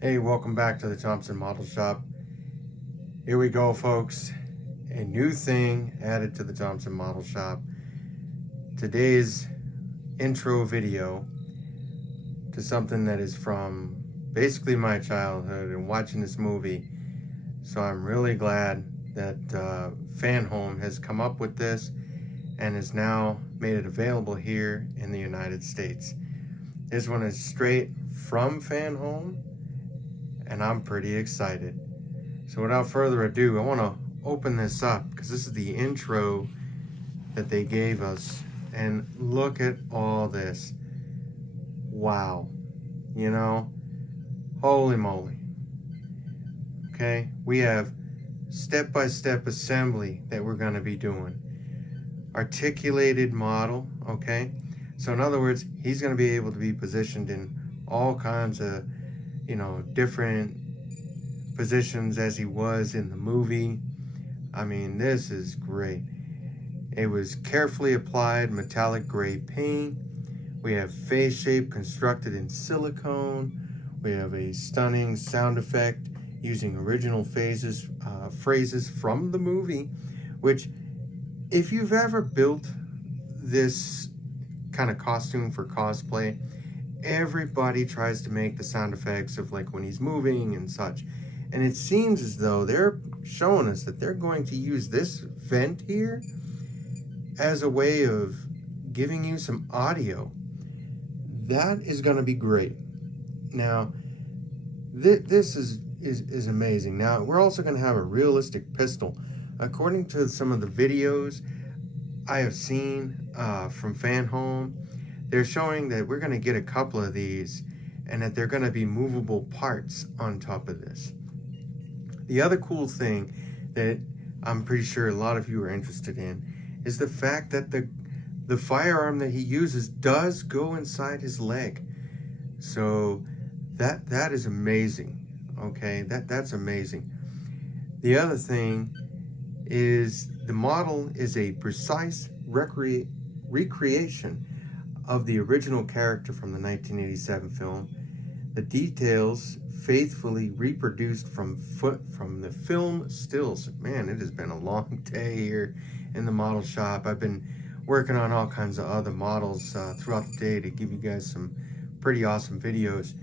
Hey, welcome back to the Thompson Model Shop. Here we go, folks. A new thing added to the Thompson Model Shop. Today's intro video to something that is from basically my childhood and watching this movie. So I'm really glad that FanHome has come up with this and has now made it available here in the United States. This one is straight from FanHome, and I'm pretty excited. So without further ado, I want to open this up because this is the intro that they gave us. And look at all this. Wow. You know, holy moly. Okay, we have step-by-step assembly that we're going to be doing. Articulated model, okay? So in other words, he's going to be able to be positioned in all kinds of, different positions as he was in the movie. I mean, this is great. It was carefully applied metallic gray paint. We have face shape constructed in silicone. We have a stunning sound effect using original phrases from the movie, which if you've ever built this kind of costume for cosplay, everybody tries to make the sound effects of like when he's moving and such. And it seems as though they're showing us that they're going to use this vent here as a way of giving you some audio. That is going to be great. Now, this is amazing. Now, we're also going to have a realistic pistol. According to some of the videos I have seen from FanHome, they're showing that we're going to get a couple of these and that they're going to be movable parts on top of this. The other cool thing that I'm pretty sure a lot of you are interested in is the fact that the firearm that he uses does go inside his leg. So that is amazing. Okay, that's amazing. The other thing is the model is a precise recreation of the original character from the 1987 film. The details faithfully reproduced from the film stills. Man, it has been a long day here in the model shop. I've been working on all kinds of other models throughout the day to give you guys some pretty awesome videos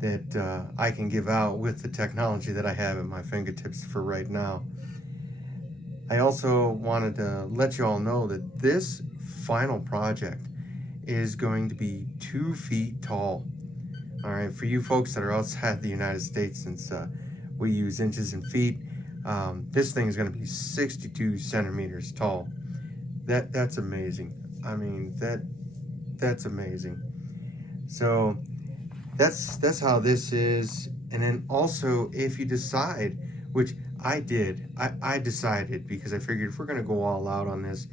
that I can give out with the technology that I have at my fingertips for right now. I also wanted to let you all know that this final project is going to be 2 feet tall. All right, for you folks that are outside the United States, since we use inches and feet, this thing is going to be 62 centimeters tall. That's amazing. I mean, that's amazing. So that's how this is. And then also, if you decide, which I did, I decided, because I figured if we're going to go all out on this,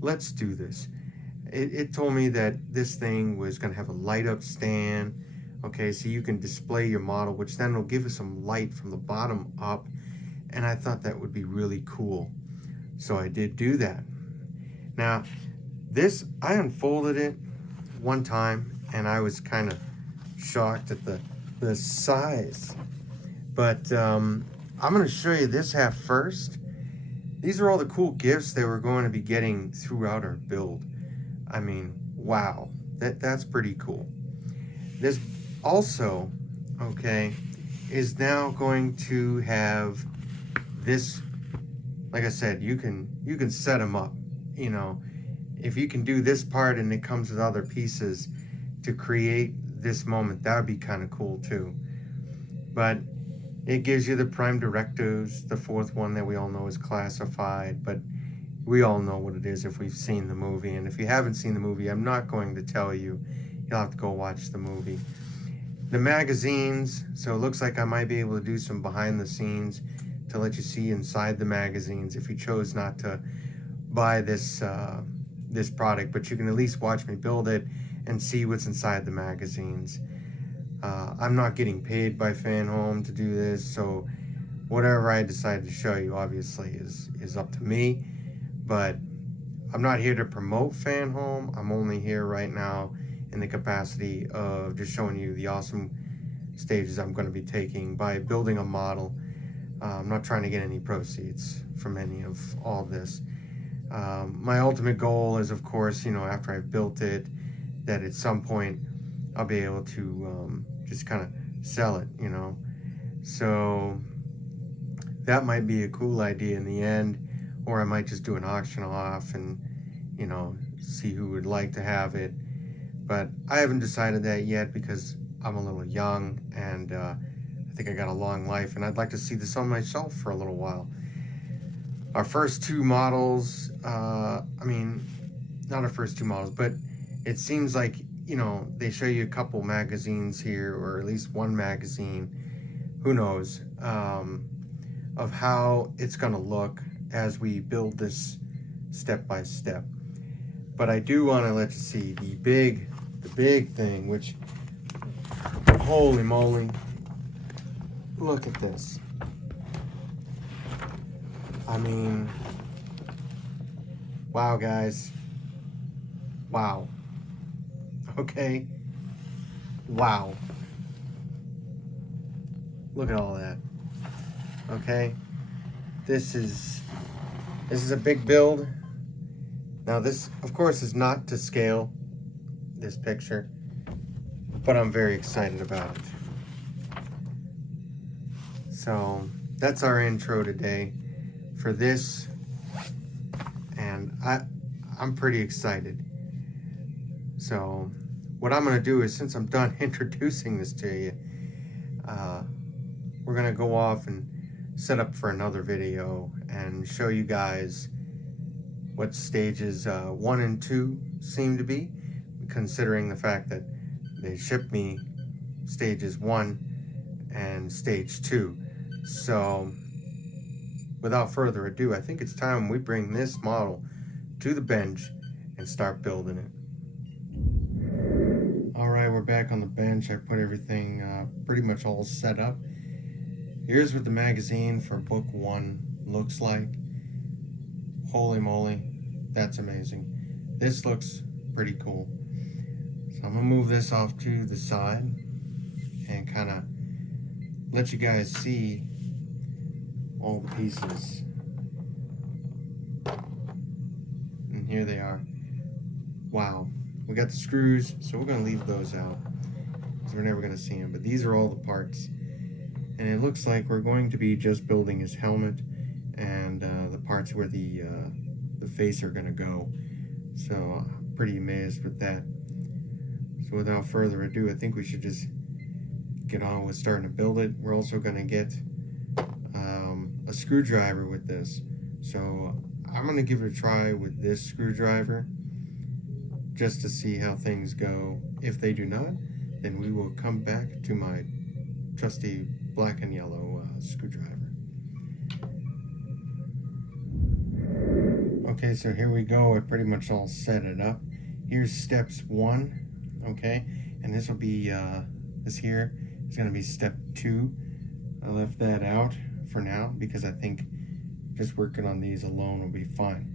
let's do this. It told me that this thing was going to have a light up stand. Okay, so you can display your model, which then will give us some light from the bottom up. And I thought that would be really cool. So I did do that. Now, this, I unfolded it one time and I was kind of shocked at the size. But I'm going to show you this half first. These are all the cool gifts that we're going to be getting throughout our build. I mean, wow, that's pretty cool. This also, okay, is now going to have this, like I said, you can set them up, if you can do this part and it comes with other pieces to create this moment, that would be kind of cool too. But it gives you the prime directives, the 4th one that we all know is classified, but we all know what it is if we've seen the movie. And if you haven't seen the movie, I'm not going to tell you. You'll have to go watch the movie. The magazines, so it looks like I might be able to do some behind the scenes to let you see inside the magazines if you chose not to buy this this product, but you can at least watch me build it and see what's inside the magazines. I'm not getting paid by FanHome to do this, so whatever I decide to show you obviously is up to me. But I'm not here to promote FanHome. I'm only here right now in the capacity of just showing you the awesome stages I'm going to be taking by building a model. I'm not trying to get any proceeds from any of all this. My ultimate goal is, of course, you know, after I've built it, that at some point I'll be able to just kind of sell it, you know. So that might be a cool idea in the end, or I might just do an auction off and, you know, see who would like to have it. But I haven't decided that yet because I'm a little young, and I think I got a long life, and I'd like to see this on my shelf for a little while. Our first two models, I mean, not our first two models, but it seems like, you know, they show you a couple magazines here, or at least one magazine, who knows, of how it's going to look as we build this step by step. But I do want to let you see the big thing, which, holy moly, look at this. I mean, wow, guys. Wow. Okay. Wow. Look at all that. Okay. This is a big build. Now this, of course, is not to scale, this picture, but I'm very excited about it. So that's our intro today for this, and I'm pretty excited. So what I'm going to do is, since I'm done introducing this to you, we're going to go off and set up for another video and show you guys what stages 1 and 2 seem to be, considering the fact that they shipped me stages 1 and stage 2. So without further ado, I think it's time we bring this model to the bench and start building it. Alright, we're back on the bench. I put everything pretty much all set up. Here's what the magazine for book 1 looks like. Holy moly, that's amazing. This looks pretty cool. So I'm gonna move this off to the side and kind of let you guys see all the pieces. And here they are. Wow. We got the screws, so we're going to leave those out because we're never going to see them. But these are all the parts. And it looks like we're going to be just building his helmet and the parts where the face are going to go. So I'm pretty amazed with that. So without further ado, I think we should just get on with starting to build it. We're also going to get a screwdriver with this. So I'm going to give it a try with this screwdriver, just to see how things go. If they do not, then we will come back to my trusty black and yellow screwdriver. Okay, so here we go. I pretty much all set it up. Here's steps 1, okay? And this will be, this here is gonna be step 2. I left that out for now because I think just working on these alone will be fine.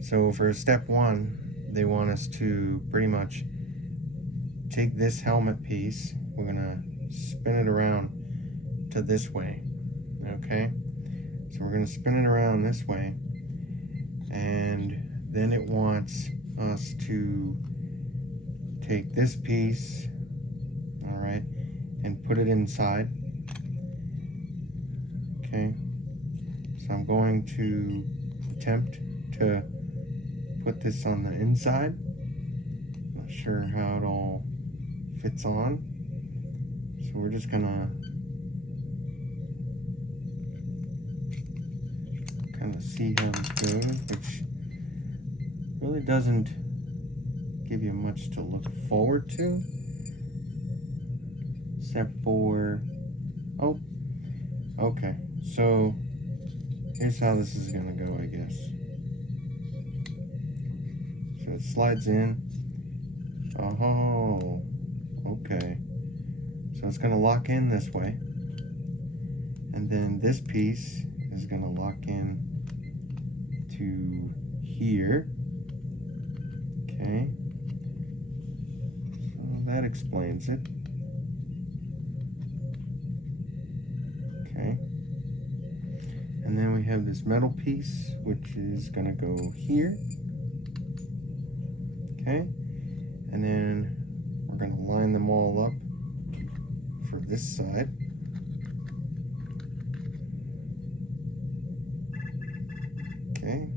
So for step 1, they want us to pretty much take this helmet piece. We're gonna spin it around to this way, okay? So we're gonna spin it around this way, and then it wants us to take this piece, all right, and put it inside, okay? So I'm going to attempt to put this on the inside. Not sure how it all fits on, so we're just gonna kind of see how this goes, which really doesn't give you much to look forward to, except for, oh, okay, so here's how this is gonna go, I guess. So it slides in. Oh, okay. So it's gonna lock in this way, and then this piece is gonna lock in to here. Okay. So that explains it. we have this metal piece, which is gonna go here. Okay, and then we're gonna line them all up for this side. Okay.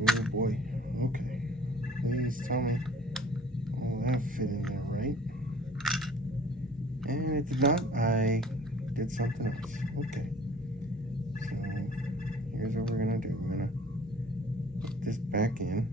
Oh boy. Okay. Please tell me all that fit in there right. And it did not. I did something else. Okay. So here's what we're gonna do. I'm gonna put this back in.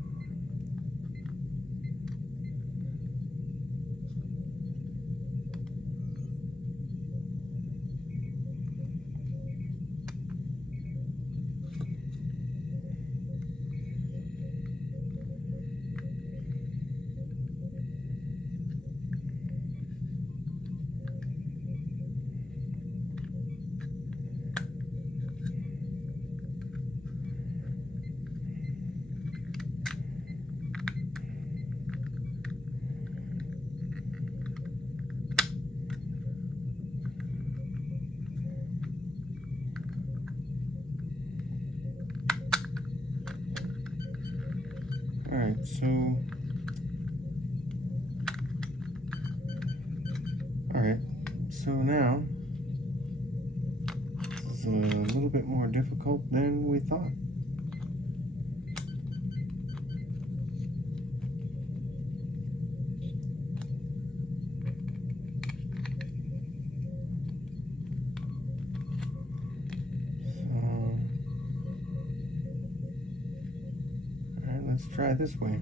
Alright, so now this is a little bit more difficult than we thought. Alright, let's try this way.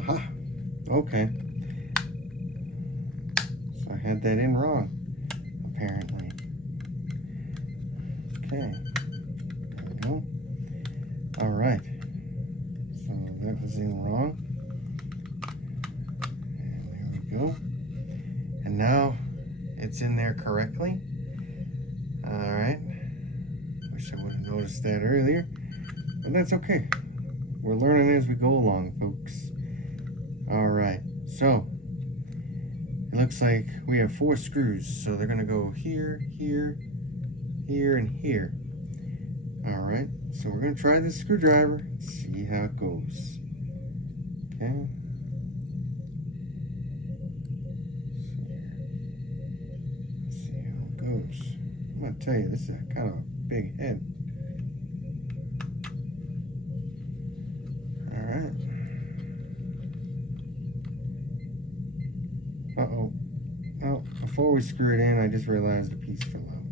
Aha, okay. So I had that in wrong, apparently. Okay, there we go. All right, so that was in wrong. And there we go. And now it's in there correctly. All right. Wish I would have noticed that earlier, but that's okay. We're learning as we go along, folks. All right, so it looks like we have 4 screws, so they're gonna go here, here, here, and here. All right, so we're gonna try this screwdriver, see how it goes. Okay. Let's see how it goes. I'm gonna tell you, this is a kind of a big head. All right. Uh-oh. Well, before we screw it in, I just realized a piece fell out.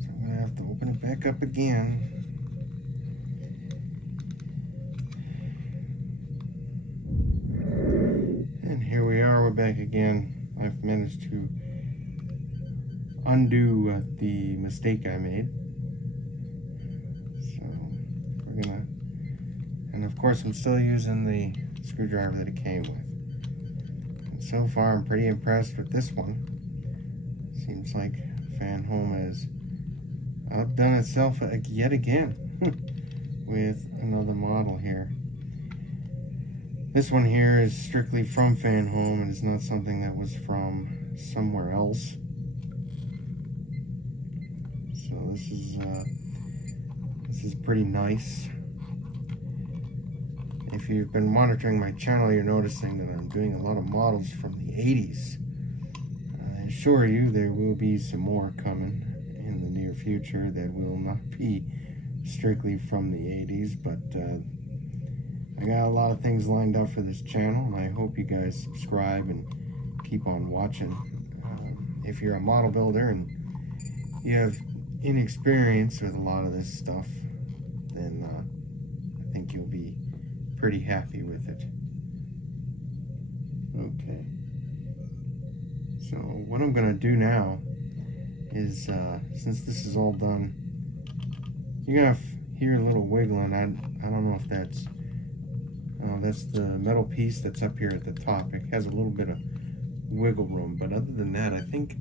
So I'm gonna have to open it back up again. And here we are, we're back again. I've managed to undo the mistake I made. So we're gonna, and of course I'm still using the screwdriver that it came with. And so far I'm pretty impressed with this one. Seems like FanHome has outdone itself yet again with another model here. This one here is strictly from FanHome and it's not something that was from somewhere else. So this is pretty nice. If you've been monitoring my channel, you're noticing that I'm doing a lot of models from the 80s. I assure you there will be some more coming in the near future that will not be strictly from the 80s, but I got a lot of things lined up for this channel, and I hope you guys subscribe and keep on watching. If you're a model builder and you have inexperience with a lot of this stuff, then I think you'll be pretty happy with it. Okay. So what I'm gonna do now is, since this is all done, you're gonna hear a little wiggling. I don't know if that's the metal piece that's up here at the top. It has a little bit of wiggle room, but other than that, I think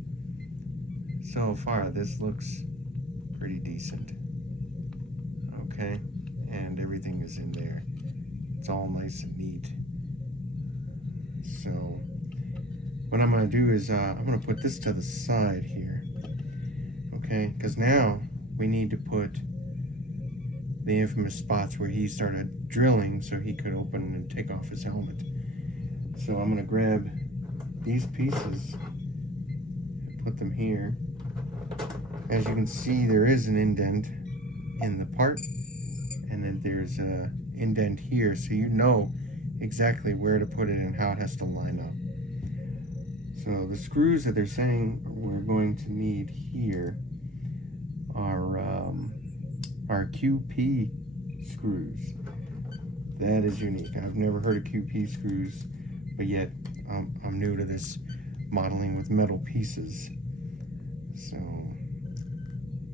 so far this looks pretty decent. Okay, and everything is in there. It's all nice and neat. So what I'm going to do is I'm going to put this to the side here. Okay, because now we need to put the infamous spots where he started drilling so he could open and take off his helmet. So I'm going to grab these pieces and put them here. As you can see, there is an indent in the part, and then there's a indent here, so you know exactly where to put it and how it has to line up. So the screws that they're saying we're going to need here are QP screws. That is unique. I've never heard of QP screws, but yet I'm new to this modeling with metal pieces. So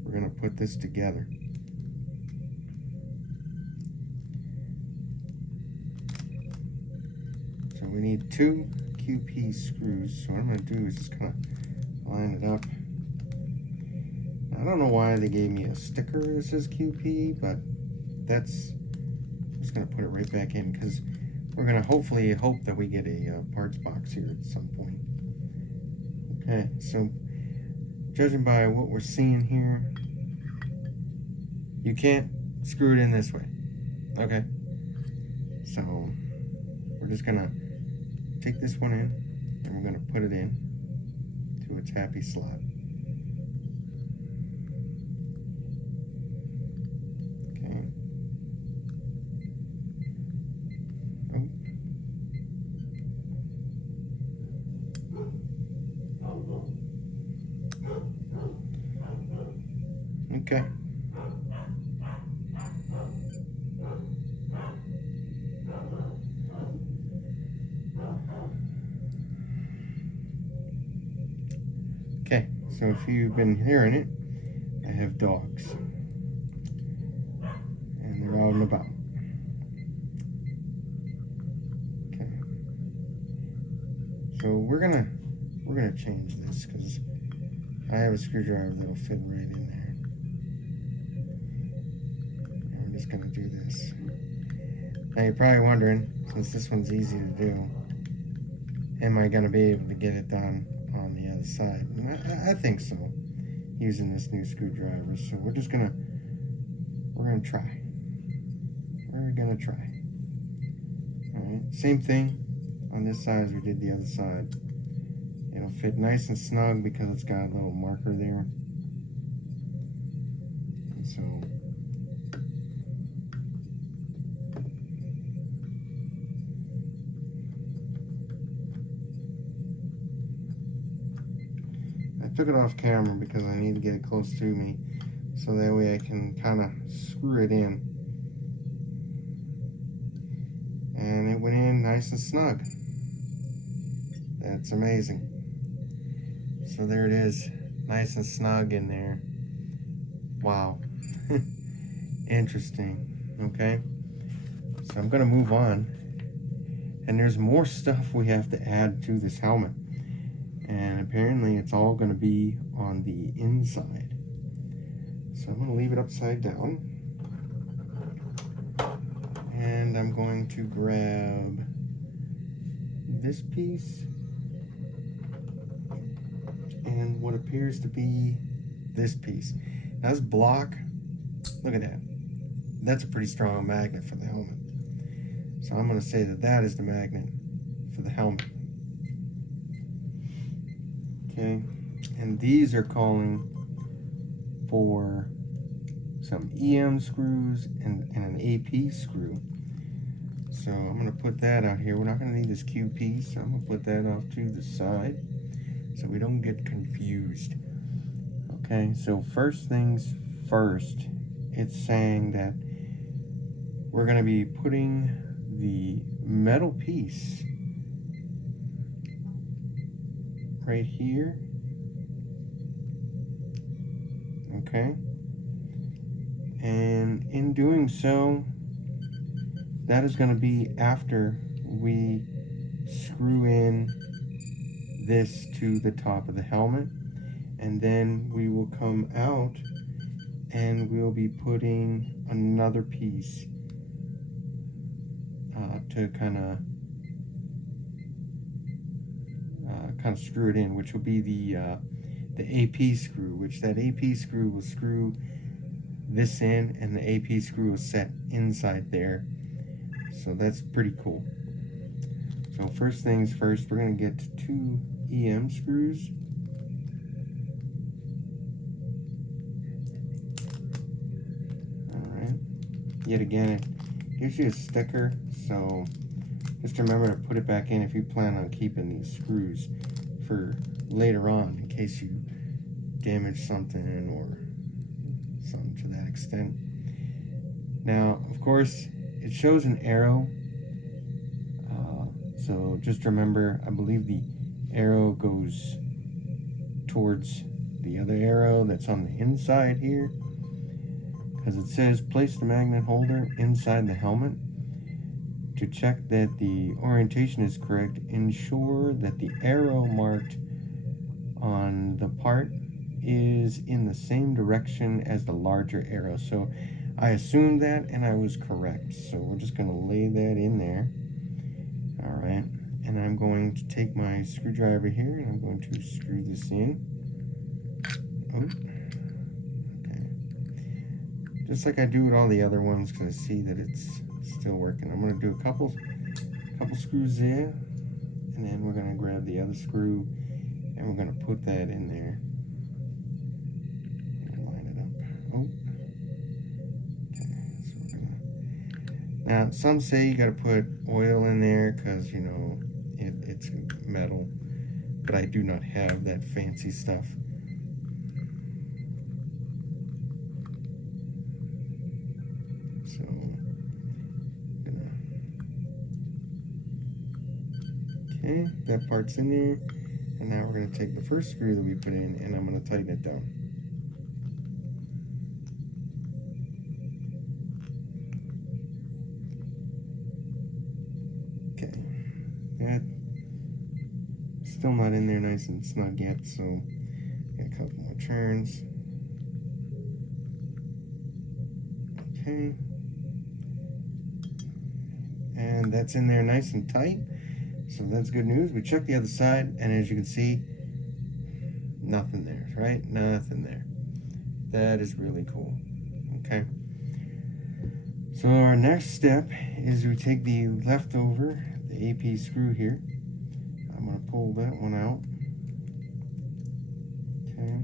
we're going to put this together. So we need 2 QP screws. So what I'm going to do is just kind of line it up. I don't know why they gave me a sticker that says QP, but I'm just going to put it right back in, because we're going to hopefully hope that we get a parts box here at some point. Okay, so judging by what we're seeing here, you can't screw it in this way. Okay, so we're just going to take this one in, and we're going to put it in to its happy slot. Okay. Okay. Okay, so if you've been hearing it, I have dogs, and they're out and about. Okay, so we're gonna change this, because I have a screwdriver that'll fit right in there. And I'm just gonna do this. Now you're probably wondering, since this one's easy to do, am I gonna be able to get it done on the other side? And I think so, using this new screwdriver. So we're gonna try. We're gonna try. All right, same thing on this side as we did the other side. It'll fit nice and snug because it's got a little marker there. And so I took it off camera because I need to get it close to me, so that way I can kind of screw it in. And it went in nice and snug. That's amazing. So there it is, nice and snug in there. Wow. Interesting. Okay, so I'm gonna move on, and there's more stuff we have to add to this helmet, and apparently it's all gonna be on the inside. So I'm gonna leave it upside down, and I'm going to grab this piece and what appears to be this piece. Now this block, look at that. That's a pretty strong magnet for the helmet. So I'm going to say that that is the magnet for the helmet. Okay, and these are calling for some EM screws and an AP screw. So I'm going to put that out here. We're not going to need this QP, so I'm going to put that off to the side so we don't get confused. Okay, so first things first, it's saying that we're going to be putting the metal piece right here. Okay, and in doing so, that is going to be after we screw in this to the top of the helmet, and then we will come out and we'll be putting another piece to kind of screw it in, which will be the AP screw, which that AP screw will screw this in, and the AP screw is set inside there. So that's pretty cool. So first things first, we're going to get 2 EM screws. Alright. Yet again, it gives you a sticker, so just remember to put it back in if you plan on keeping these screws for later on, in case you damage something or something to that extent. Now, of course, it shows an arrow, so just remember, I believe the arrow goes towards the other arrow that's on the inside here, because it says place the magnet holder inside the helmet. To check that the orientation is correct, ensure that the arrow marked on the part is in the same direction as the larger arrow. So I assumed that, and I was correct. So we're just going to lay that in there. All right, and I'm going to take my screwdriver here, and I'm going to screw this in. Oh, okay. Just like I do with all the other ones, because I see that it's still working. I'm going to do a couple screws there, and then we're going to grab the other screw, and we're going to put that in there. Line it up. Oh. Now, some say you got to put oil in there because, you know, it's metal, but I do not have that fancy stuff. So, okay, that part's in there, and now we're going to take the first screw that we put in, and I'm going to tighten it down. Still not in there nice and snug yet, so got a couple more turns. Okay, and that's in there nice and tight, so that's good news. We checked the other side, and as you can see, nothing there, right? Nothing there. That is really cool. Okay, so our next step is we take the leftover, the AP screw here. I'm going to pull that one out. Okay.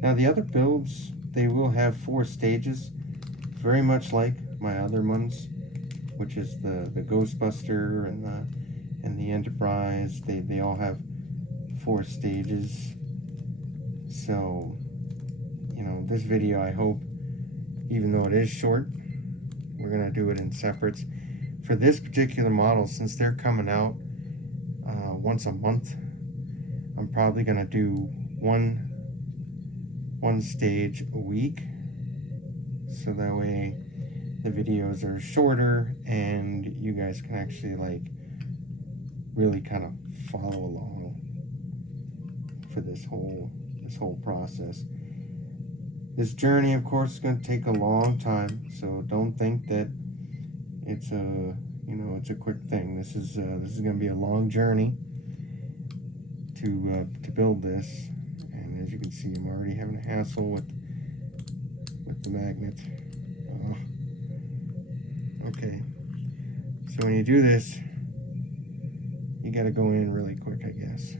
Now the other builds, they will have 4 stages, very much like my other ones, which is the Ghostbuster and the Enterprise. They all have 4 stages. So, you know, this video, I hope, even though it is short, we're going to do it in separates. For this particular model, since they're coming out once a month, I'm probably going to do one stage a week, so that way the videos are shorter and you guys can actually like really kind of follow along for this whole process. This journey, of course, is going to take a long time, so don't think that it's a quick thing. This is going to be a long journey to build this, and as you can see, I'm already having a hassle with the magnet. Okay, so when you do this, you got to go in really quick, I guess.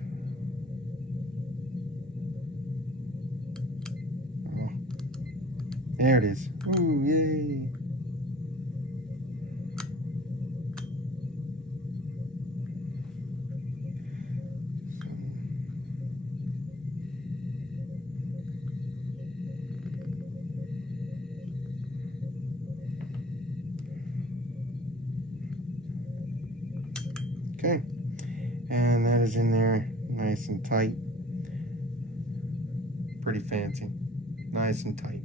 There it is. Ooh, yay! Okay, and that is in there nice and tight. Pretty fancy, nice and tight.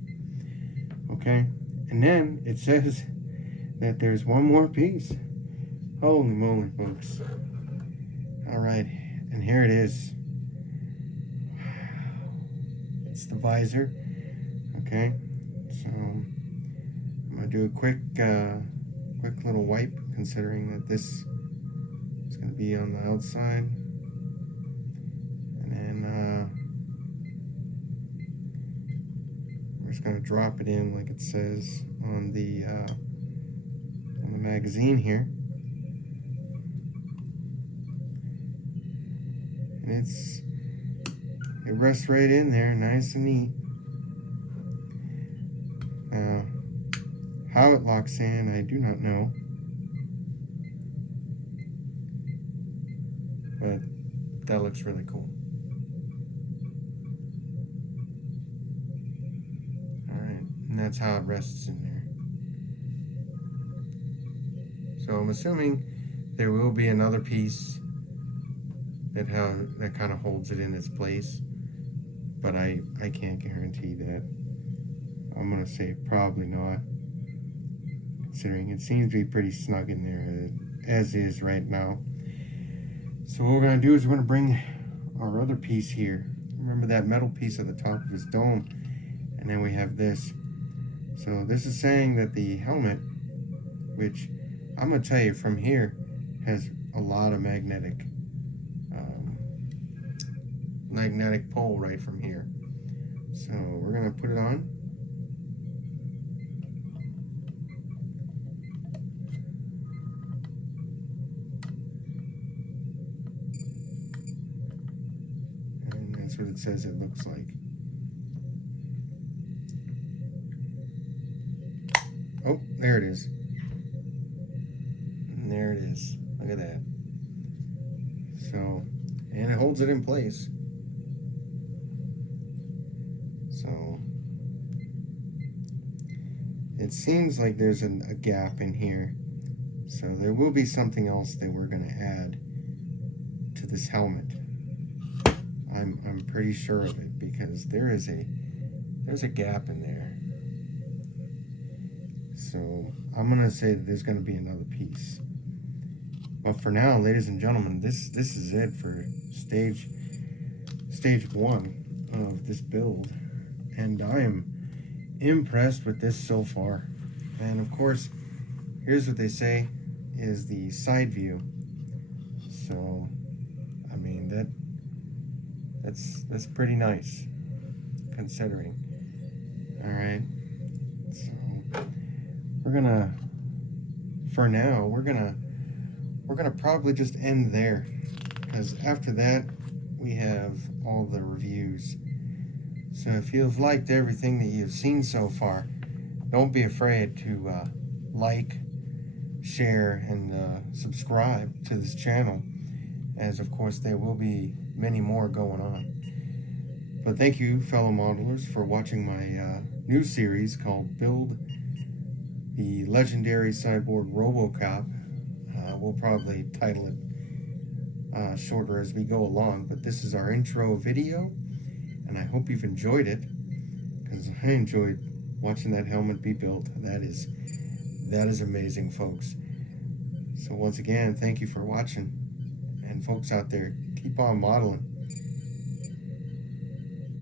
Okay, and then it says that there's one more piece. Holy moly, folks. All right, and here it is. It's the visor. Okay, so I'm gonna do a quick little wipe, considering that this is gonna be on the outside, and then we're just gonna drop it in like it says on the magazine here, and it rests right in there, nice and neat. Now, how it locks in, I do not know, but that looks really cool. Alright, and that's how it rests in there. So I'm assuming there will be another piece that kind of holds it in its place, but I can't guarantee that. I'm gonna say probably not, considering it seems to be pretty snug in there as is right now. So what we're gonna do is we're gonna bring our other piece here. Remember that metal piece at the top of his dome, and then we have this. So this is saying that the helmet, which I'm gonna tell you from here, has a lot of magnetic pole right from here. So we're gonna put it on. And that's what it says it looks like. Oh, there it is. And there it is. Look at that. So, and it holds it in place. So, it seems like there's a gap in here. So there will be something else that we're going to add to this helmet. I'm pretty sure of it, because there's a gap in there. So I'm going to say that there's going to be another piece. But for now, ladies and gentlemen, this is it for stage 1 of this build. And I am impressed with this so far. And of course, here's what they say is the side view. So I mean, that's pretty nice, considering. All right, so for now we're gonna probably just end there, because after that we have all the reviews. So if you've liked everything that you've seen so far, don't be afraid to like, share, and subscribe to this channel, as of course there will be many more going on. But thank you, fellow modelers, for watching my new series called Build the Legendary Cyborg Robocop. We'll probably title it shorter as we go along, but this is our intro video, and I hope you've enjoyed it, because I enjoyed watching that helmet be built. That is amazing, folks. So once again, thank you for watching, and folks out there, keep on modeling.